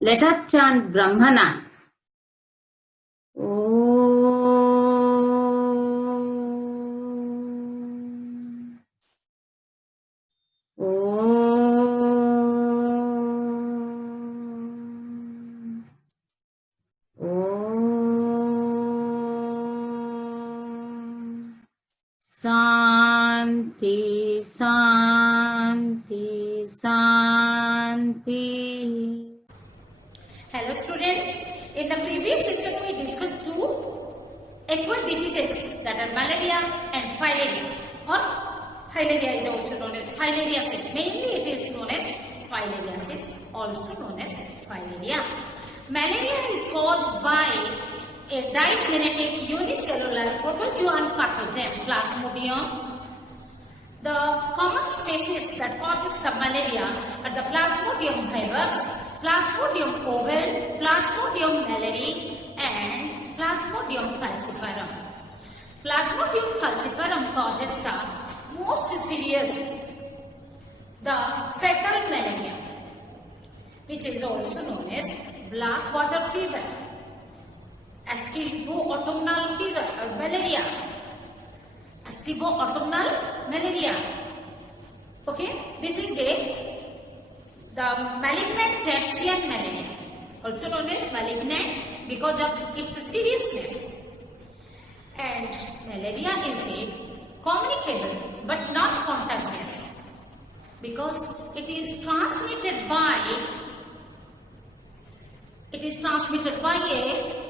Let us chant Brahmana. Santi, Santi, Santi. Hello students, in the previous session we discussed two acquired diseases that are malaria and filaria, or filaria is also known as filariasis. Mainly it is known as filariasis, also known as filaria. Malaria is caused by a digenetic unicellular protozoan pathogen, Plasmodium. The common species that causes the malaria are the Plasmodium vivax, Plasmodium ovale, Plasmodium malariae and Plasmodium falciparum. Plasmodium falciparum causes the most serious, the fatal malaria, which is also known as black water fever, Astibo-autumnal fever or malaria, Astibo-autumnal malaria. Okay, this is the malignant tertian malaria, also known as malignant because of its seriousness. And malaria is a communicable but not contagious because it is transmitted by a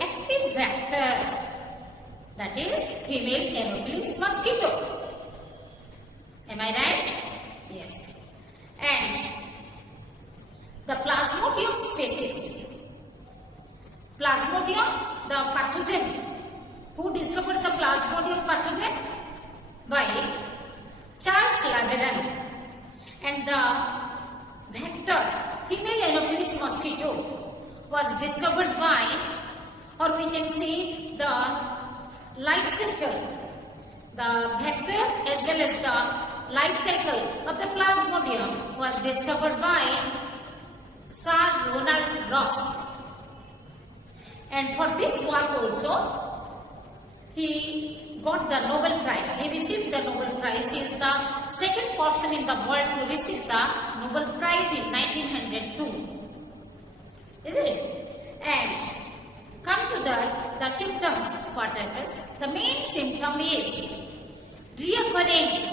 active vector, that is female Anopheles mosquito. Am I right? Yes. And the Plasmodium species. Plasmodium, the pathogen. Who discovered the Plasmodium pathogen? By Charles Laveran. And the vector, female Anopheles mosquito, was discovered by, or we can say the life cycle, the vector as well as the life cycle of the Plasmodium was discovered by Sir Ronald Ross. And for this work also, he got the Nobel Prize. He received the Nobel Prize. He is the second person in the world to receive the Nobel Prize in 1902. Isn't it? And come to the symptoms. What is the main symptom is reoccurring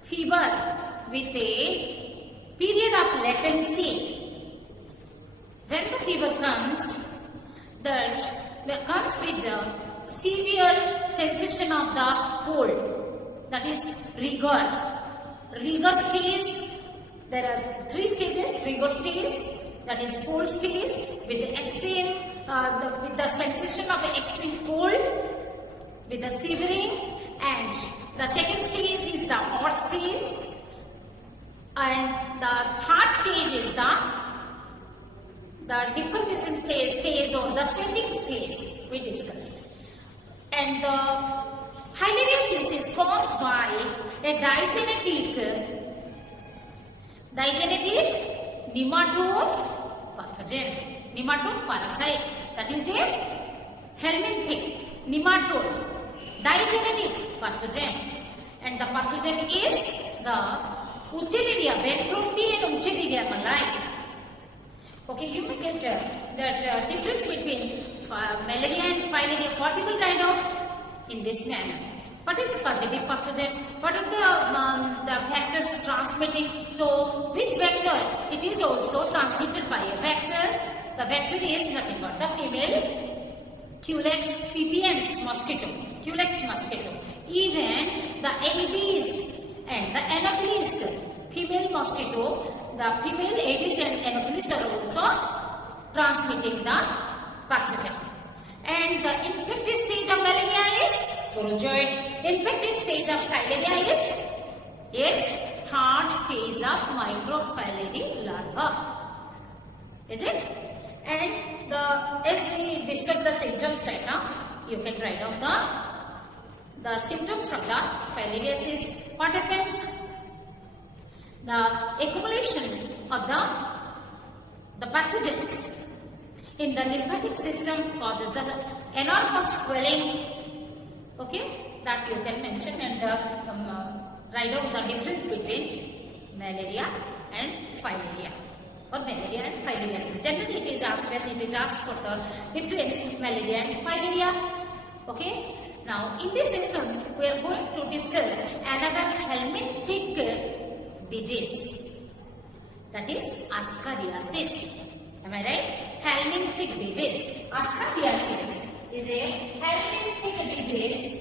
fever with a period of latency. When the fever comes, that comes with the severe sensation of the cold, that is rigor. Rigor stage, there are 3 stages. Rigor stage, that is cold stage with the extreme, with the sensation of the extreme cold, with the shivering, and the second stage is the hot stage, and the third stage is the deformation stage or the sweating stage we discussed. And the filariasis is caused by a digenetic nematode pathogen, nematode parasite, that is a helminthic nematode, digenetic pathogen, and the pathogen is the Ucheridia bancroftyi and Ucheridia malayi. Okay, you may get that difference between malaria and filaria. What you will write down in this manner. What is the causative pathogen? What are the vectors transmitting? So, which vector? It is also transmitted by a vector. The vector is nothing but the female Culex pipiens mosquito. Culex mosquito. Even the Aedes and the Anopheles female mosquito, the female Aedes and Anopheles are also transmitting the pathogen. And the infective stage of malaria is sporozoid. Infective stage of filaria is third stage of microfilariae larva. Is it? And as we discuss the symptoms right now, you can write down the symptoms of the filariasis. What happens? The accumulation of the the pathogens in the lymphatic system causes the enormous swelling. Okay, that you can mention and write down the difference between malaria and filaria or malaria and filaria. Generally, it is asked when it is asked for the difference between malaria and filaria. Okay. Now, in this session, we are going to discuss another helminthic disease, that is ascariasis. Am I right? Helminthic disease. Ascariasis is a helminthic disease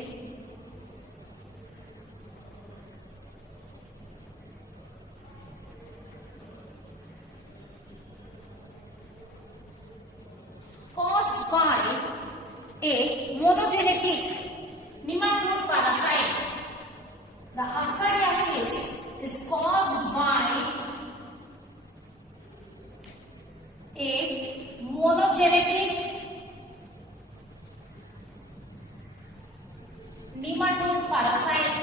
caused by a monogenetic nematode parasite. The ascariasis is caused by a monogenetic nematode parasite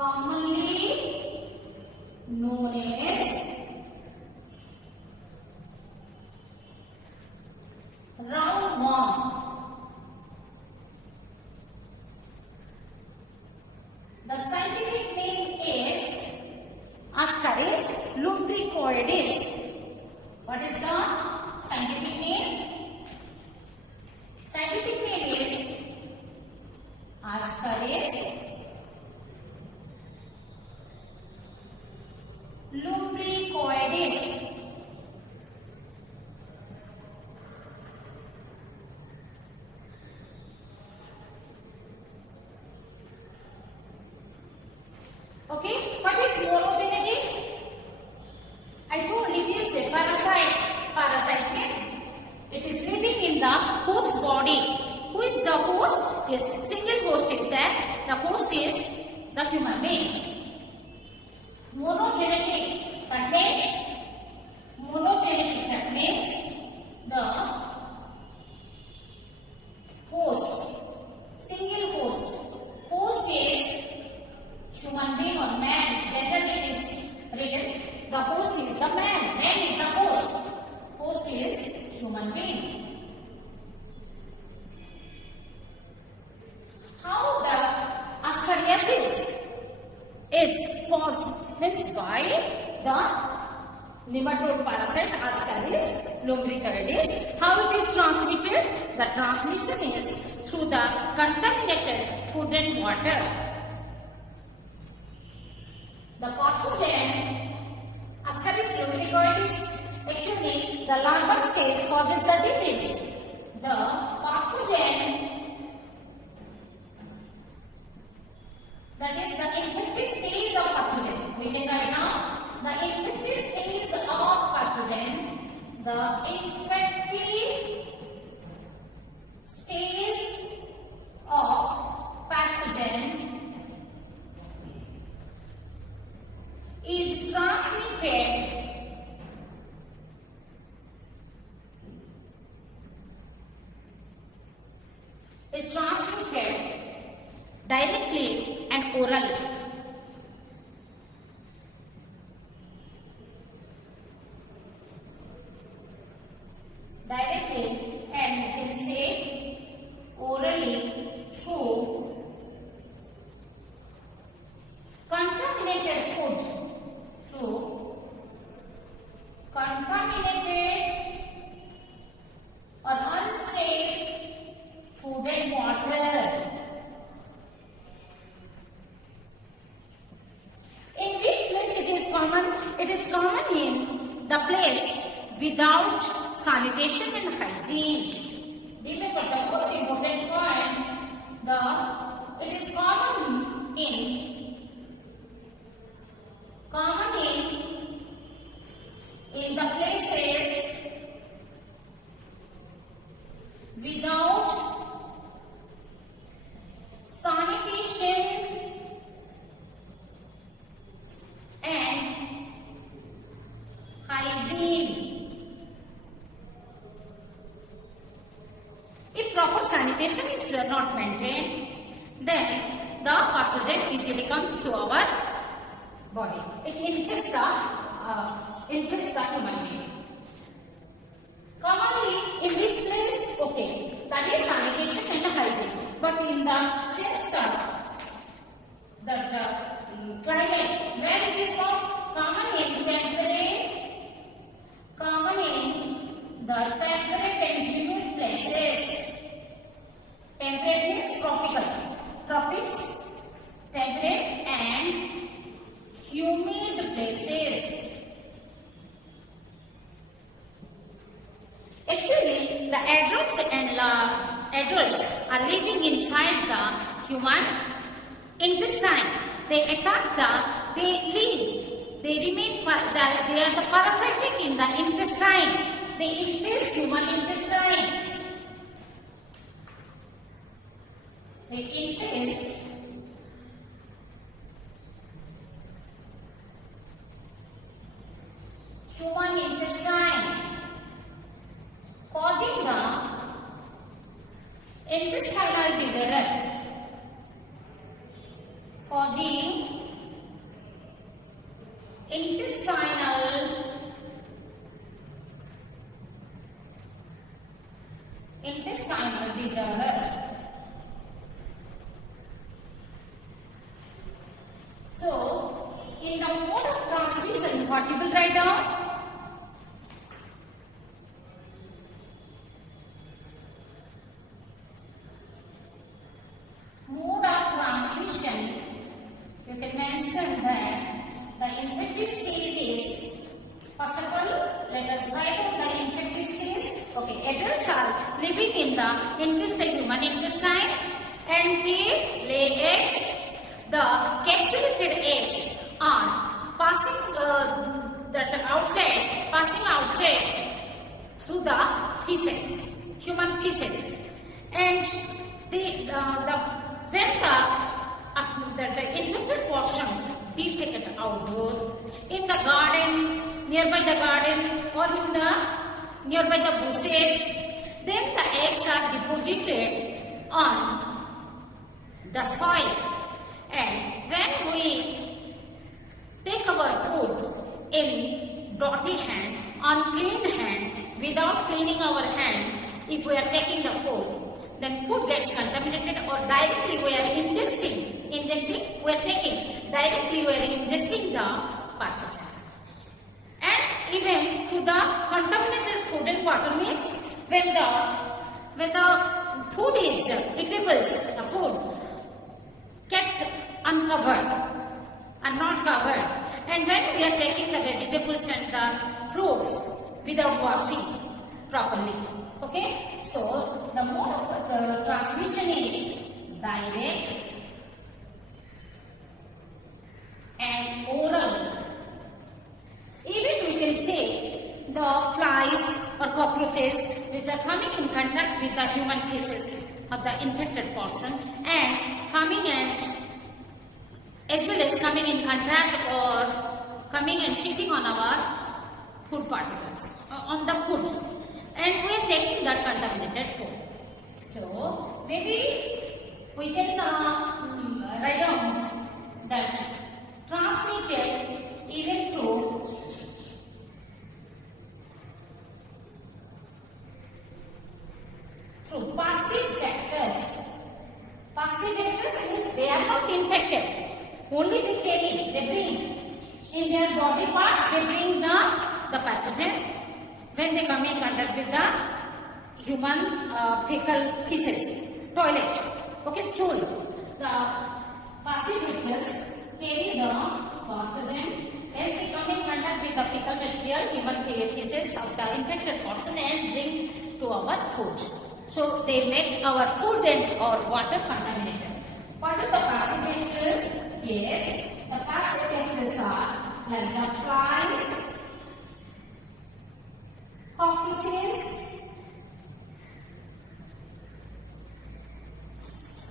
commonly known as roundworm. The scientific name is Ascaris lumbricoides. What is the scientific name? Scientific name is Ascaris lumbricoides. Okay, what is monogenetic? I told it is a parasite. Parasite means it is living in the host body. Who is the host? Yes, single host is there. The host is the human being. Monogenetic, that means the host, single host. Host is human being or man. Generally it is written the host is the man. Man is the host. Host is human being. How the ascariasis is caused means by the nematode parasite Ascaris lumbricoides. How it is transmitted? The transmission is through the contaminated food and water. The pathogen Ascaris lumbricoides, actually the larval stage causes the disease. The pathogen, that is the infective stage of pathogen. We can write now the infective stage of pathogen. The infective stage of pathogen is transmitted directly and orally. Directly and you can say orally through contaminated food. Through contaminated or unsafe food and water. In which place it is common? It is common in the place without sanitation and hygiene. Remember the most important point, it is common in the places without sanitation and hygiene. sanitation is not maintained, then the pathogen easily comes to our body. It infects the human being. Commonly, in which place? Okay, that is sanitation and hygiene. But in the sense that climate, where it is not common in the temperate and humid places. Temperate means tropical. Tropics, temperate and humid places. Actually, the adults are living inside the human intestine. They attack they live, they remain, they are the parasitic in the intestine. They infest human intestine. They infest human intestine, causing the intestinal disorder. Causing intestinal disorder. So, in the mode of transmission, what you will write down? Mode of transmission, you can mention that the infective stage is, first of all, let us write down the infective stage. Okay, adults are living in the human intestine, and they lay eggs. The capsulated eggs are passing outside through the feces, human feces, and when the infected portion defecate outdoor in the garden, nearby the garden, or in the nearby the bushes, then the eggs are deposited on the soil. And when we take our food in dirty hand, unclean hand, without cleaning our hand, if we are taking the food, then food gets contaminated, or directly we are ingesting, we are taking, directly we are ingesting the pathogen. And even through the contaminated food and water mix, when the food is eatables, the food kept uncovered and not covered, and when we are taking the vegetables and the fruits without washing properly. Okay, so the mode of transmission is direct and oral. Even we can say the flies or cockroaches which are coming in contact with the human feces of the infected person, and coming and as well as coming in contact or coming and sitting on our food particles, on the food, and we are taking that contaminated food. So maybe we can write down that transmitted even through passive vectors. Passive vectors means they are not infected, only they carry, they bring in their body parts, they bring the pathogen when they come in contact with the human fecal feces, toilet, okay, stool. The passive vectors carry the pathogen as they come in contact with the fecal material, human feces of the infected person, and bring to our food. So they make our food and our water contaminated. What are the passive vectors? Yes, the passive vectors are like the flies, cockroaches.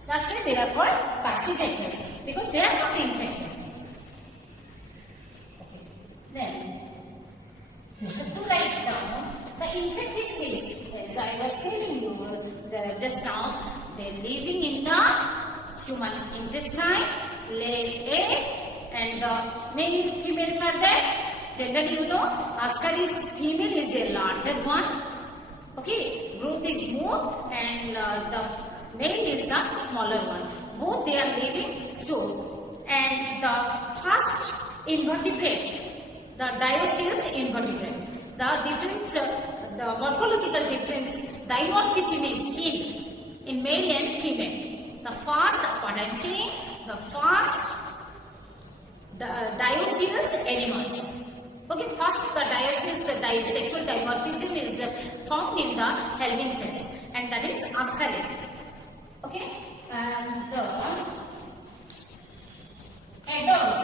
That's why they are called passive vectors, because they are not infected. Okay. Then you have to write down the infective stage. As I was telling you, just now, they living in the human intestine, lay egg, and the male females are there. Generally, you know, Ascaris female is a larger one. Okay, growth is more, and the male is the smaller one. Both they are living so. And the first invertebrate, the dioecious invertebrate, the difference, the morphological difference, dimorphism is seen in male and female. The first, what I am saying, the first dioecious animals. Okay, first the dioecious sexual dimorphism is found in the helminths, and that is Ascaris. Okay, and the adults.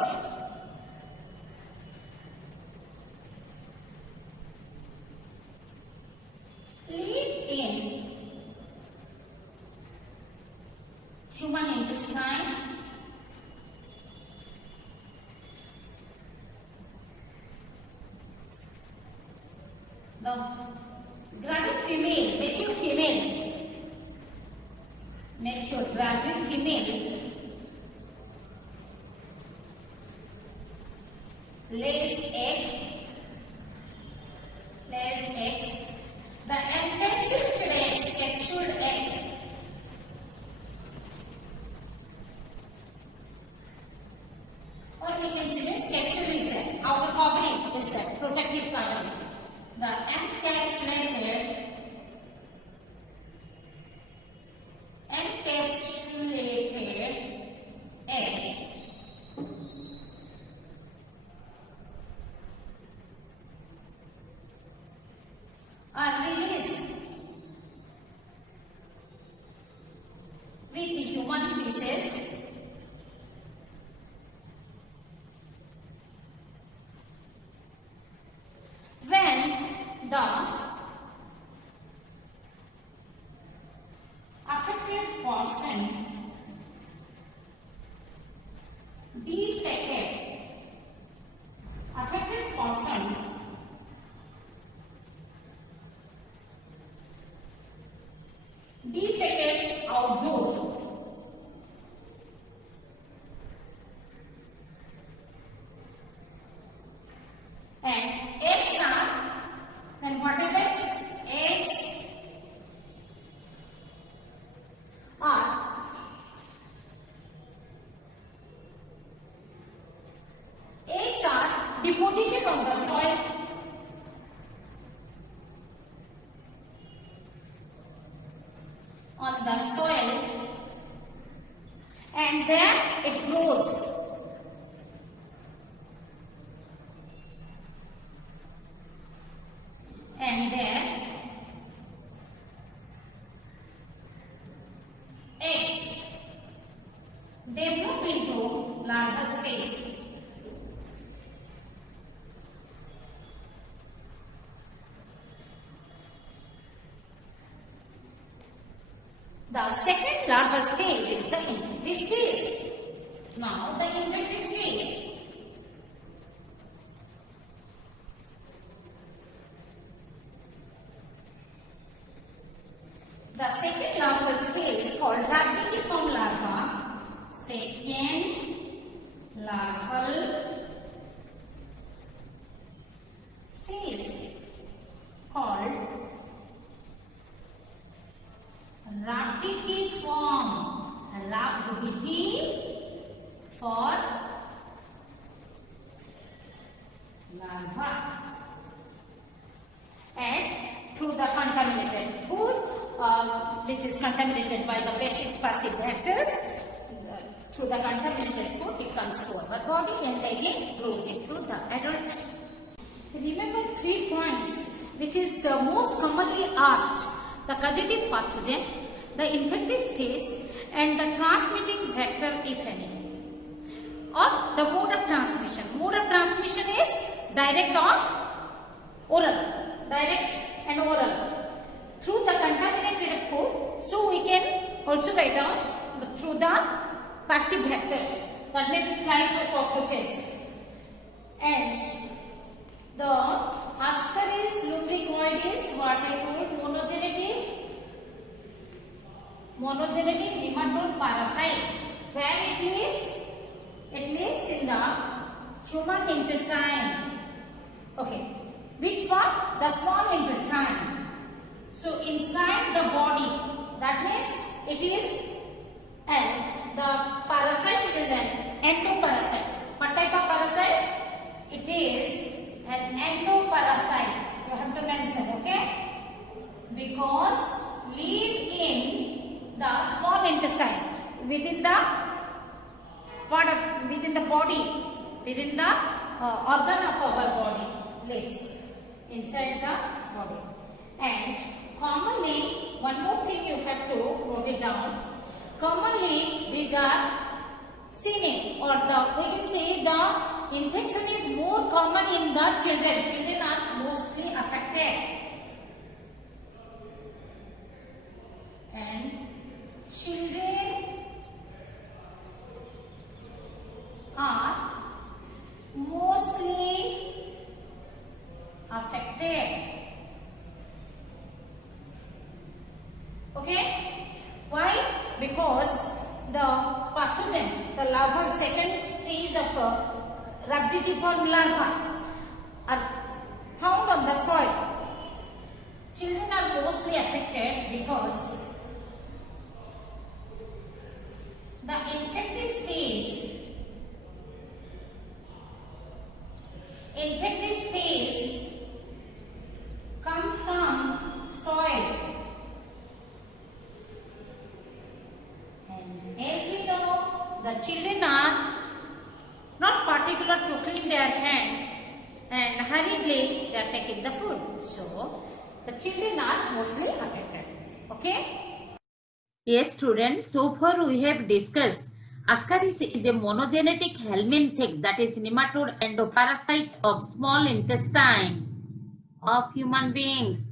Live in human intestine, the gravid female, mature gravid female lays eggs. The encapsulated eggs, or we can say means capsule is there, outer covering is there, protective covering. The encapsulated eggs are released with the human feces when the affected person defecates outdoors. And eggs are, then what happens? Eggs are deposited on the soil. And then it grows. And then eggs develop into larval stage. The second larval stage is the infective stage. Now the infective stage. The second larval stage is called rhabditiform larva. Second larval stage called rhabditiform. Rhabditiform larva. And through the contaminated food, which is contaminated by the basic passive vectors, through the contaminated food it comes to our body and again grows into the adult. Remember 3 points which is most commonly asked: the causative pathogen, the infective stage, and the transmitting vector if any, or the mode of transmission. Mode of transmission is direct or oral, direct and oral through the contaminated food. So we can also write down through the passive vectors, that may be flies or cockroaches. And the Ascaris lubricoides, what I told, monogenetic monogenetic nematode parasite. Where it lives? It lives in the human intestine. Okay. Which part? The small intestine. So inside the body, that means it is the parasite is an endoparasite. What type of parasite? It is an endoparasite. You have to mention, okay? Because live in the small intestine, within the part of, within the body, within the organ of our body, lives inside the body. And commonly, one more thing you have to note it down. Commonly, these are seen or we can say the infection is more common in the children. Children are mostly affected. And children are mostly affected. Okay? Why? Because the pathogen, the larval second stage of rhabditiform larva are found on the soil. Children are mostly affected because the infective stage come from soil. And as we know, the children are not particular to clean their hand and hurriedly they are taking the food. So, the children are mostly affected. Okay? Yes, students. So far we have discussed Ascaris is a monogenetic helminthic, that is nematode endoparasite of small intestine of human beings.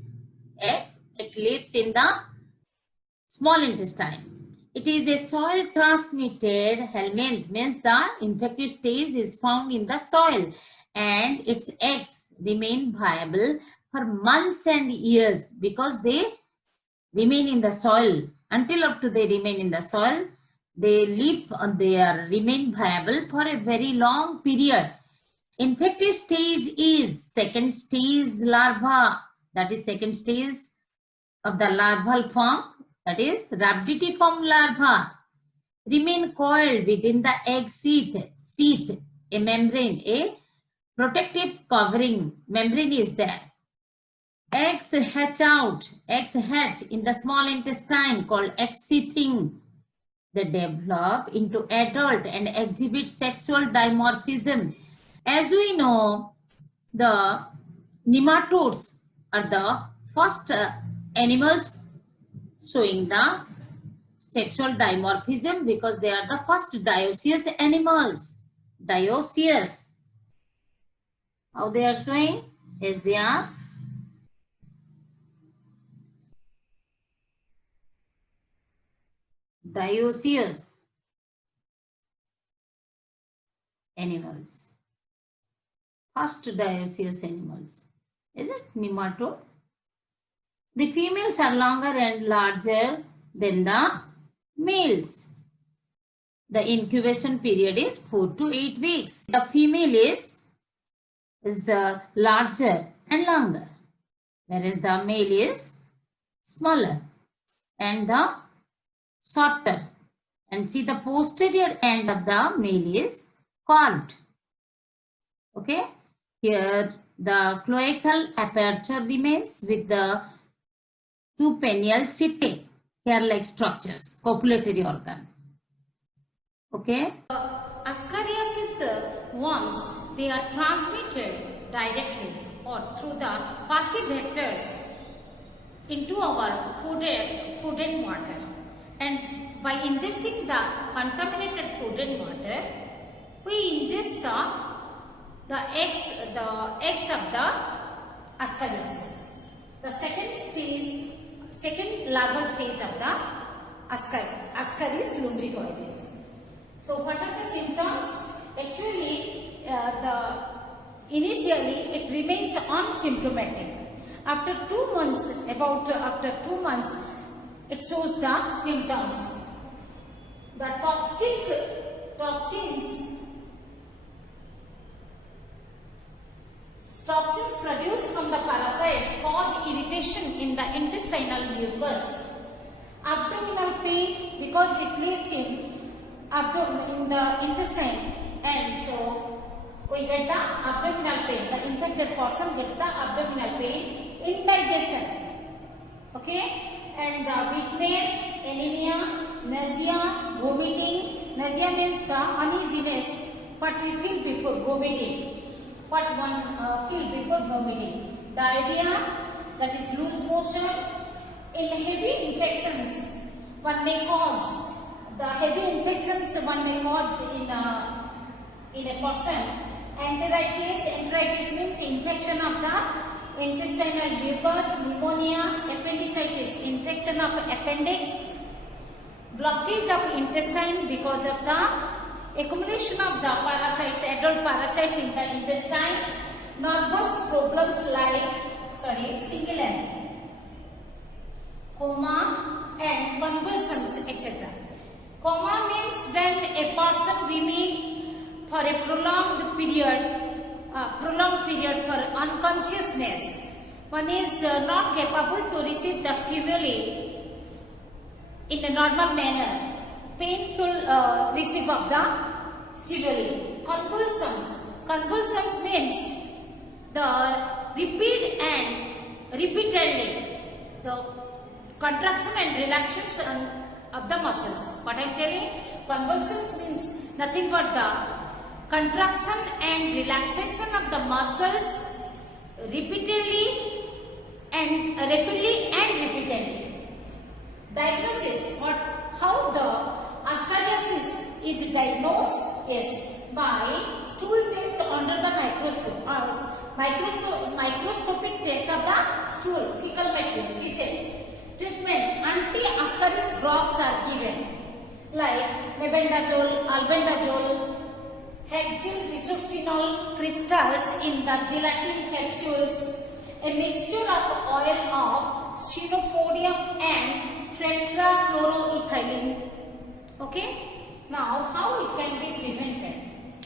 Yes, it lives in the small intestine. It is a soil transmitted helminth, means the infective stage is found in the soil and its eggs remain viable for months and years because they remain in the soil. Until up to they remain in the soil, they remain viable for a very long period. Infective stage is second stage larva, that is second stage of the larval form, that is rhabditiform larva. Remain coiled within the egg sheath, a membrane, a protective covering membrane is there. Eggs hatch in the small intestine called egg sheathing. They develop into adult and exhibit sexual dimorphism. As we know, the nematodes are the first animals showing the sexual dimorphism because they are the first dioecious animals. Dioecious. How they are showing? Yes, they are dioecious animals. First dioecious animals. Is it nematode? The females are longer and larger than the males. The incubation period is 4 to 8 weeks. The female is larger and longer, whereas the male is smaller and the shorter. And see, the posterior end of the male is curved. Okay, here the cloacal aperture remains with the two penial setae, hair-like structures, copulatory organ. Okay. Ascariasis worms, they are transmitted directly or through the passive vectors into our food and water. And by ingesting the contaminated food and water, we ingest the eggs of the Ascariasis. The second larval stage of the Ascaris lumbricoides. So what are the symptoms? Actually, initially it remains unsymptomatic. After 2 months, It shows the symptoms. The toxins produced from the parasites cause irritation in the intestinal mucus. Abdominal pain, because it lives in the intestine, and so we get the abdominal pain. The infected person gets the abdominal pain, indigestion. Okay, and the weakness, anemia, nausea, vomiting. Nausea means the uneasiness what we feel before vomiting. What one feel before vomiting. Diarrhea, that is loose motion. In heavy infections, one may cause in a person. Enteritis means infection of the intestinal mucus. Pneumonia, appendicitis, infection of appendix. Blockage of intestine because of the accumulation of the parasites, adult parasites in the intestine. Nervous problems like single N, coma and convulsions, etc. Coma means when a person remains for a prolonged period for unconsciousness. One is not capable to receive the stimuli in a normal manner. Painful receive of the stimuli. Convulsions means the repeatedly the contraction and relaxation of the muscles. What I am telling? Convulsions means nothing but the contraction and relaxation of the muscles rapidly and repeatedly. Diagnosis: how the ascariasis is diagnosed? Yes, by stool test under the microscope. Microscopic test of the stool, fecal matter, feces. Treatment: anti-ascaris drops are given like mebendazole, albendazole, Hexyl resorcinol crystals in the gelatin capsules, a mixture of oil of Chenopodium and tetrachloroethylene. Okay. Now, how it can be prevented?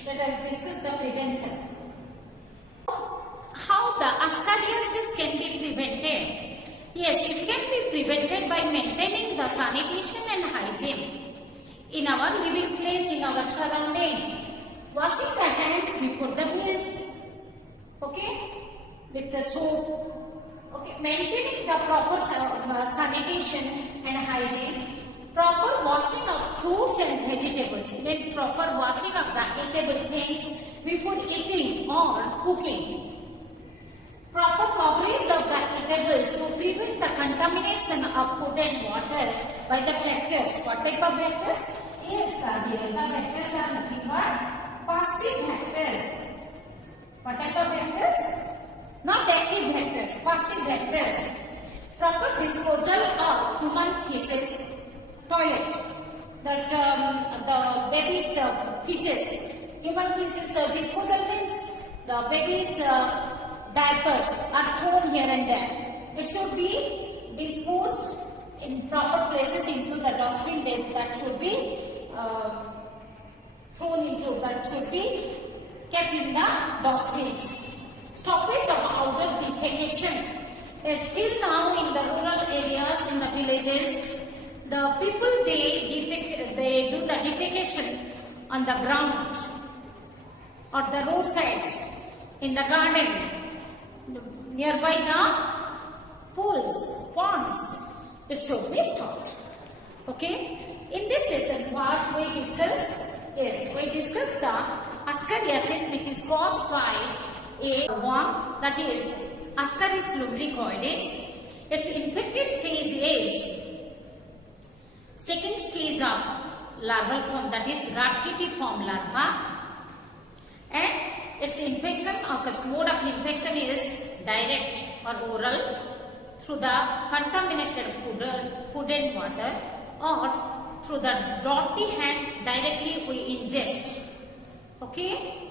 Let us discuss the prevention. How the ascariasis can be prevented? Yes, it can be prevented by maintaining the sanitation and hygiene in our living place, in our surrounding. Washing the hands before the meals. Okay, with the soap. Okay, maintaining the proper sanitation and hygiene. Proper washing of fruits and vegetables means proper washing of the eatable things before eating or cooking. Proper coverage of the eatables to prevent the contamination of food and water by the vectors. What type of vectors? Yes, the vectors are nothing but passive vectors. What type of vectors? Not active vectors, passive vectors. Proper disposal of human feces. Toilet, that the baby's feces, human feces disposal means the baby's diapers are thrown here and there. It should be disposed in proper places into the dustbin. That should be kept in the dustbins. Stoppage of outdoor defecation. Still now in the rural areas, in the villages, the people they do the defecation on the ground or the roadsides, in the garden, nearby the pools, ponds. It should be stopped. Okay. In this session, what we discuss? Yes, we discuss the ascariasis, which is caused by a worm, that is Ascaris lumbricoides. Its infected stage is second stage of larval form, that is ractitiform larva, and its infection occurs. Mode of infection is direct or oral through the contaminated food and water, or through the dirty hand directly we ingest. Okay.